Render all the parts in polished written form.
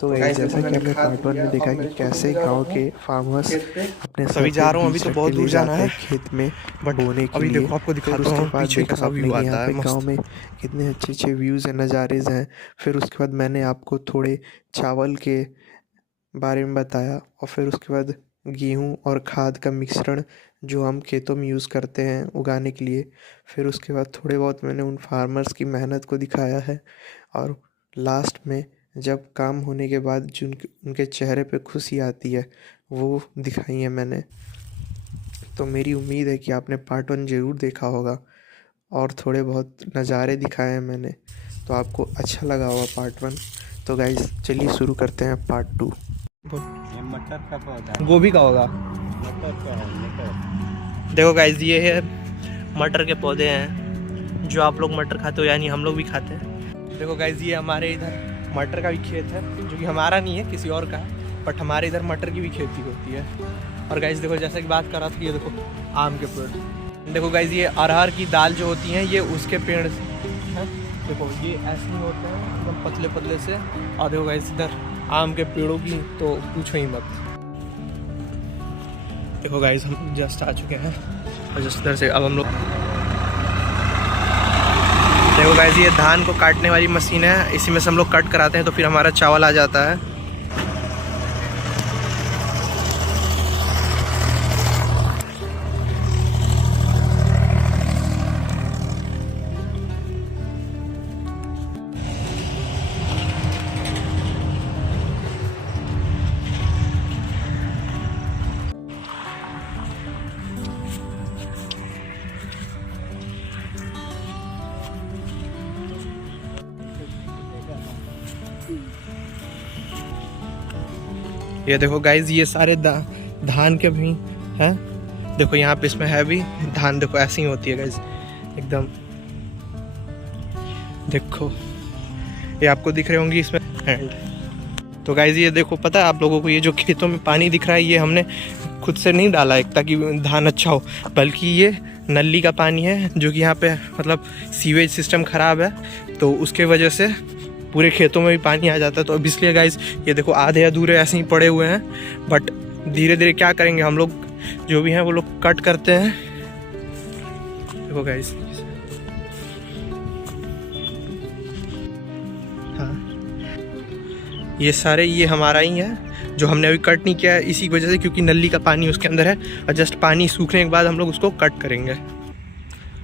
तो जैसा कि हमने पार्ट 1 में देखा कि कैसे गांव के फार्मर्स अपने अभी जा रहा हूँ, अभी बीज तो रख बहुत के दूर ले जाना जाते है हैं खेत में बट बोने के अभी लिए। देखो आपको फिर दिखाता उसके हूँ बाद पीछे देखा कैसा आपने व्यू कि आता यहाँ है पे गांव मस्त। में कितने अच्छे अच्छे व्यूज़ हैं, नज़ारेज हैं। फिर उसके बाद मैंने आपको थोड़े चावल के बारे में बताया और फिर उसके बाद गेहूँ और खाद का मिश्रण जो हम खेतों में यूज़ करते हैं उगाने के लिए। फिर उसके बाद थोड़े बहुत मैंने उन फार्मर्स की मेहनत को दिखाया है और लास्ट में जब काम होने के बाद जो उनके चेहरे पे खुशी आती है वो दिखाई है मैंने। तो मेरी उम्मीद है कि आपने पार्ट 1 ज़रूर देखा होगा और थोड़े बहुत नज़ारे दिखाए हैं मैंने, तो आपको अच्छा लगा होगा पार्ट 1। तो गाइस चलिए शुरू करते हैं पार्ट 2। ये मटर का पौधा, गोभी का होगा। मटर का है, मटर। देखो गाइस ये है मटर के पौधे हैं, जो आप लोग मटर खाते हो यानी हम लोग भी खाते हैं। देखो गाइस ये हमारे इधर मटर का भी खेत है, जो कि हमारा नहीं है किसी और का है, बट हमारे इधर मटर की भी खेती होती है। और गाइस देखो जैसे कि बात कर रहा था कि ये देखो आम के पेड़। देखो गाइस ये अरहर की दाल जो होती है ये उसके पेड़ से है। देखो ये ऐसे ही होते हैं एकदम पतले पतले से। और देखो गाइस इधर आम के पेड़ों की तो पूछो ही मत। देखो गाइस हम जस्ट आ चुके हैं और जस्ट इधर से अब हम लोग देखो गाइस ये धान को काटने वाली मशीन है, इसी में से हम लोग कट कराते हैं तो फिर हमारा चावल आ जाता है। ये देखो गाइज ये सारे धान के भी हैं। देखो यहाँ पे इसमें है भी धान, देखो ऐसी ही होती है गाइज एकदम। देखो ये आपको दिख रहे होंगे इसमें हैंड। तो गाइज ये देखो पता है आप लोगों को, ये जो खेतों में पानी दिख रहा है ये हमने खुद से नहीं डाला है ताकि धान अच्छा हो, बल्कि ये नली का पानी है, जो कि यहाँ पे मतलब सीवेज सिस्टम ख़राब है तो उसके वजह से पूरे खेतों में भी पानी आ जाता है। तो अब इसलिए गाइस ये देखो आधे अधूरे ऐसे ही पड़े हुए हैं, बट धीरे धीरे क्या करेंगे हम लोग जो भी हैं वो लोग कट करते हैं। देखो गाइस हाँ ये सारे ये हमारा ही है, जो हमने अभी कट नहीं किया है इसी वजह से क्योंकि नली का पानी उसके अंदर है और जस्ट पानी सूखने के बाद हम लोग उसको कट करेंगे।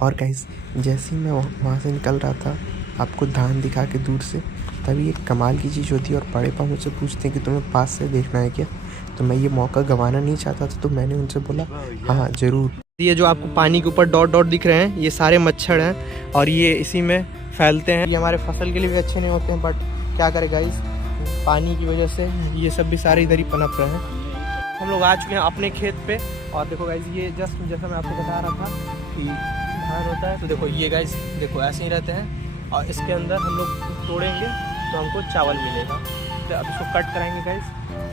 और गाइस जैसे ही मैं वहाँ से निकल रहा था आपको धान दिखा के दूर से, तभी एक कमाल की चीज़ होती है और बड़े पापा मुझसे पूछते हैं कि तुम्हें पास से देखना है क्या। तो मैं ये मौका गंवाना नहीं चाहता था, तो मैंने उनसे बोला हाँ ज़रूर। ये जो आपको पानी के ऊपर डॉट डॉट दिख रहे हैं ये सारे मच्छर हैं और ये इसी में फैलते हैं। ये हमारे फसल के लिए भी अच्छे नहीं होते हैं, बट क्या करें गाइस पानी की वजह से ये सब भी सारे इधर ही पनप रहे हैं। हम लोग आ चुके हैं अपने खेत पे और देखो गाइस ये जस्ट जैसा मैं आपको बता रहा था कि धान होता है, तो देखो ये गाइस देखो ऐसे ही रहते हैं और इसके अंदर हम लोग तोड़ेंगे तो हमको चावल मिलेगा। तो अब इसको कट कराएंगे गाइस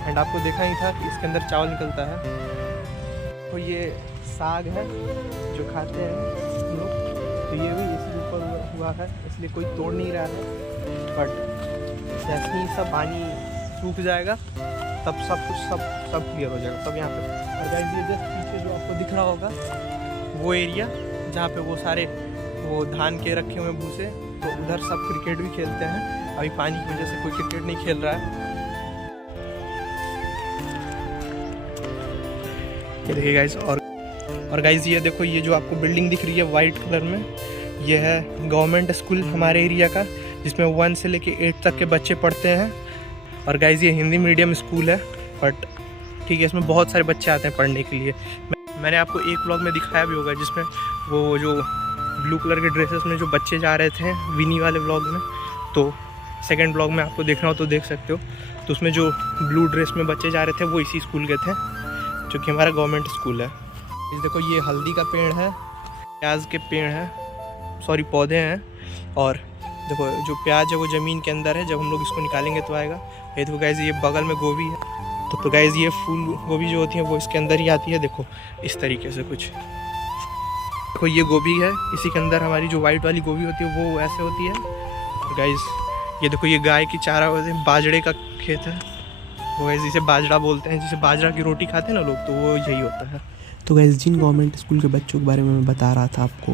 एंड आपको देखा ही था कि इसके अंदर चावल निकलता है। तो ये साग है जो खाते हैं लोग, तो ये भी इसी के ऊपर हुआ है इसलिए कोई तोड़ नहीं रहा है, बट जैसे ही सब पानी सूख जाएगा तब सब कुछ सब क्लियर हो जाएगा सब यहाँ पे। और गाइस ये जस्ट पीछे जो आपको दिख रहा होगा वो एरिया जहाँ पे वो सारे वो धान के रखे हुए भूसे, तो उधर सब क्रिकेट भी खेलते हैं। अभी पानी की वजह से कोई क्रिकेट नहीं खेल रहा है। ये देखिए गाइस और गाइस ये देखो ये जो आपको बिल्डिंग दिख रही है वाइट कलर में, ये है गवर्नमेंट स्कूल हमारे एरिया का, जिसमें 1 से लेके 8 तक के बच्चे पढ़ते हैं। और गाइस ये हिंदी मीडियम स्कूल है, बट ठीक है इसमें बहुत सारे बच्चे आते हैं पढ़ने के लिए। मैंने आपको एक व्लॉग में दिखाया भी होगा जिसमें वो जो ब्लू कलर के ड्रेसेस में जो बच्चे जा रहे थे विनी वाले व्लॉग में, तो सेकंड व्लॉग में आपको देखना हो तो देख सकते हो। तो उसमें जो ब्लू ड्रेस में बच्चे जा रहे थे वो इसी स्कूल के थे, जो कि हमारा गवर्नमेंट स्कूल है। इस देखो ये हल्दी का पेड़ है, प्याज के पेड़ हैं, सॉरी पौधे हैं। और देखो जो प्याज है वो ज़मीन के अंदर है, जब हम लोग इसको निकालेंगे तो आएगा। ये देखो गाइस ये बगल में गोभी है, तो गाइस ये फूल गोभी जो होती है वो इसके अंदर ही आती है। देखो इस तरीके से कुछ, देखो ये गोभी है, इसी के अंदर हमारी जो वाइट वाली गोभी होती है वो ऐसे होती है। और गाइस ये देखो, ये गाय की चारा होते हैं, बाजरे का खेत है वो गाइस, जिसे बाजरा बोलते हैं, जिसे बाजरा की रोटी खाते हैं ना लोग, तो वो यही होता है। तो गाइस जिन गवर्नमेंट स्कूल के बच्चों के बारे में मैं बता रहा था आपको,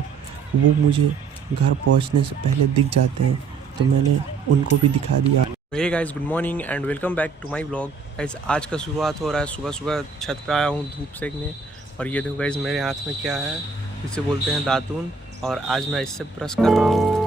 वो मुझे घर पहुंचने से पहले दिख जाते हैं, तो मैंने उनको भी दिखा दिया। Hey guys, good morning and welcome back to my vlog. Guys आज का शुरुआत हो रहा है सुबह सुबह, छत पे आया हूँ धूप सेकने, और ये देखो गाइस मेरे हाथ में क्या है, इसे बोलते हैं दातून, और आज मैं इससे ब्रश कर रहा हूँ।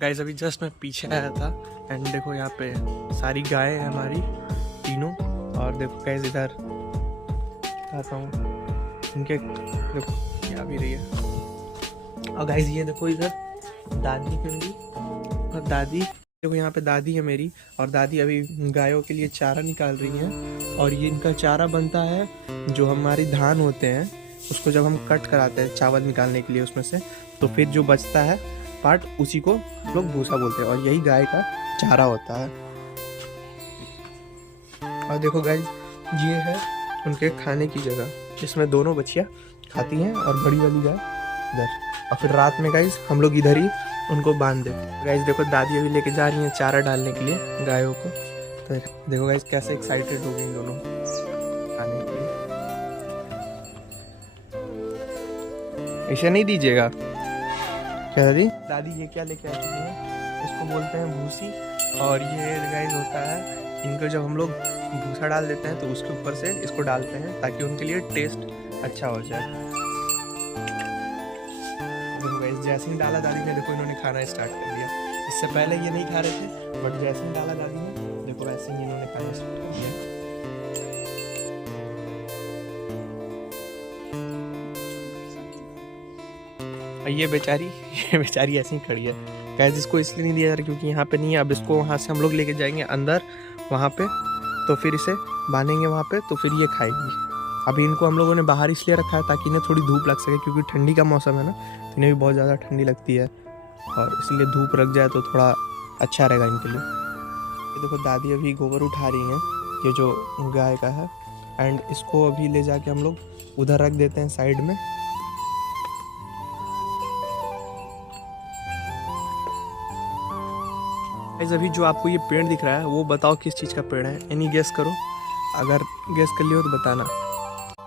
गाइस अभी जस्ट मैं पीछे आया था एंड देखो यहाँ पे सारी गायें हैं हमारी तीनों, और देखो गाइस इधर आता हूँ इनके, देखो क्या भी रही है। और गाइस ये देखो इधर दादी मेरी, और दादी देखो यहाँ पे दादी है मेरी, और दादी अभी गायों के लिए चारा निकाल रही हैं। और ये इनका चारा बनता है, जो हमारी धान होते हैं उसको जब हम कट कराते हैं चावल निकालने के लिए उसमें से, तो फिर जो बचता है पार्ट उसी को लोग भूसा बोलते हैं, और यही गाय का चारा होता है। और देखो गाइस ये है उनके खाने की जगह, जिसमें दोनों बच्चियां खाती हैं और बड़ी वाली गाय इधर। और फिर रात में गाइस हम लोग इधर ही उनको बांध देते हैं। गाइस देखो दादी अभी लेके जा रही हैं चारा डालने के लिए गायों को, तो देखो गाइस कैसे एक्साइटेड हो गई इन दोनों खाने के लिए। इसे नहीं दीजिएगा क्या दादी? दादी ये क्या लेके आ चुकी है, इसको बोलते हैं भूसी, और ये गाइस होता है, इनको जब हम लोग भूसा डाल देते हैं तो उसके ऊपर से इसको डालते हैं ताकि उनके लिए टेस्ट अच्छा हो जाए। देखो गाइस जैसे ही डाला दादी ने, देखो इन्होंने खाना स्टार्ट कर दिया। इससे पहले ये नहीं खा रहे थे, बट जैसे ही डाला दादी ने, देखो वैसे ही इन्होंने खाना स्टार्ट कर दिया। ये बेचारी ऐसे ही खड़ी है। गाइस इसको इसलिए नहीं दिया जा रहा क्योंकि यहाँ पे नहीं है, अब इसको वहाँ से हम लोग लेके जाएंगे अंदर वहाँ पे, तो फिर इसे बांधेंगे वहाँ पे, तो फिर ये खाएगी। अभी इनको हम लोगों ने बाहर इसलिए रखा है ताकि इन्हें थोड़ी धूप लग सके, क्योंकि ठंडी का मौसम है ना, तो इन्हें भी बहुत ज़्यादा ठंडी लगती है, और इसलिए धूप लग जाए तो थोड़ा अच्छा रहेगा इनके लिए। ये देखो दादी अभी गोबर उठा रही हैं, ये जो गाय का है, एंड इसको अभी ले जाके हम लोग उधर रख देते हैं साइड में। अभी जो आपको ये पेड़ दिख रहा है, वो बताओ किस चीज़ का पेड़ है, एनी गेस करो, अगर गेस कर लियो तो बताना।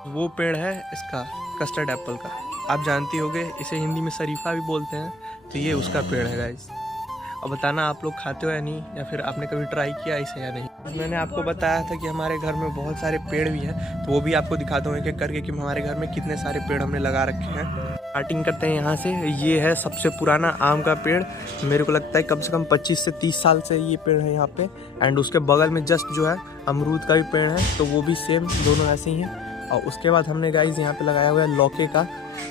वो पेड़ है इसका कस्टर्ड एप्पल का, आप जानती होगे, इसे हिंदी में शरीफा भी बोलते हैं, तो ये उसका पेड़ है गाइस। अब बताना आप लोग खाते हो या नहीं, या फिर आपने कभी ट्राई किया इसे या नहीं। मैंने आपको बताया था कि हमारे घर में बहुत सारे पेड़ भी हैं, तो वो भी आपको दिखा दूँ एक एक करके कि हमारे घर में कितने सारे पेड़ हमने लगा रखे हैं। स्टार्टिंग करते हैं यहाँ से। ये है सबसे पुराना आम का पेड़, मेरे को लगता है कम से कम 25 से 30 साल से ये पेड़ है यहाँ पे। एंड उसके बगल में जस्ट जो है अमरूद का भी पेड़ है, तो वो भी सेम दोनों ऐसे ही हैं। और उसके बाद हमने गाइस यहाँ पे लगाया हुआ है लौके का,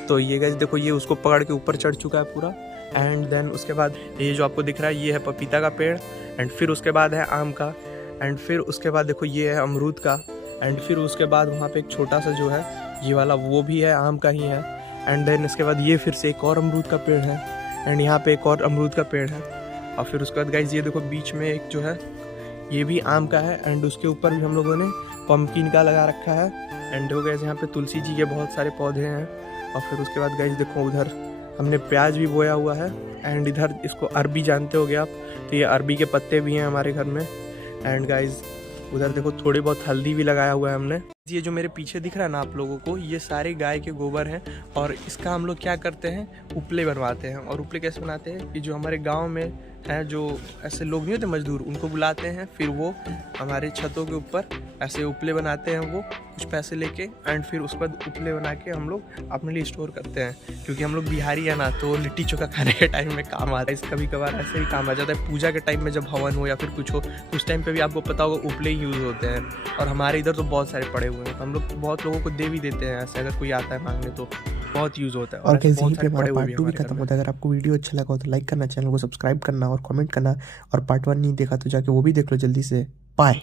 तो ये गाइस देखो ये उसको पकड़ के ऊपर चढ़ चुका है पूरा। एंड देन उसके बाद ये जो आपको दिख रहा है ये है पपीता का पेड़, एंड फिर उसके बाद है आम का, एंड फिर उसके बाद देखो ये है अमरूद का, एंड फिर उसके बाद वहाँ पे एक छोटा सा जो है ये वाला वो भी है आम का ही है। एंड देन इसके बाद ये फिर से एक और अमरूद का पेड़ है, एंड यहाँ पे एक और अमरूद का पेड़ है। और फिर उसके बाद गाइस ये देखो बीच में एक जो है ये भी आम का है, एंड उसके ऊपर भी हम लोगों ने पम्पकिन का लगा रखा है। एंड देखो गाइस यहाँ पे तुलसी जी के बहुत सारे पौधे हैं। और फिर उसके बाद गाइस देखो उधर हमने प्याज भी बोया हुआ है, एंड इधर इसको अरबी जानते होगे आप, तो ये अरबी के पत्ते भी हैं हमारे घर में। एंड गाइस उधर देखो थोड़ी बहुत हल्दी भी लगाया हुआ है हमने। ये जो मेरे पीछे दिख रहा है ना आप लोगों को, ये सारे गाय के गोबर हैं, और इसका हम लोग क्या करते हैं, उपले बनवाते हैं। और उपले कैसे बनाते हैं कि जो हमारे गांव में हैं, जो ऐसे लोग नहीं होते मजदूर, उनको बुलाते हैं, फिर वो हमारे छतों के ऊपर ऐसे उपले बनाते हैं, वो कुछ पैसे लेके, एंड फिर उसके बाद उपले बना के हम लोग अपने लिए स्टोर करते हैं। क्योंकि हम लोग बिहारी है ना, तो लिट्टी चोखा खाने के टाइम में काम आता है, कभी कभार ऐसे भी काम आ जाता है। पूजा के टाइम में जब हवन हो या फिर कुछ हो, तो उस टाइम पे भी आपको पता होगा उपले ही यूज़ होते हैं। और हमारे इधर तो बहुत सारे पड़े हुए हैं, हम लोग बहुत लोगों को दे भी देते हैं ऐसे, अगर कोई आता है मांगने तो बहुत यूज़ होता है। और कैसे ही पे हमारा पार्ट 2 भी खत्म होता है। अगर आपको वीडियो अच्छा लगा हो तो लाइक करना, चैनल को सब्सक्राइब करना और कमेंट करना, और पार्ट 1 नहीं देखा तो जाके वो भी देख लो जल्दी से। बाय।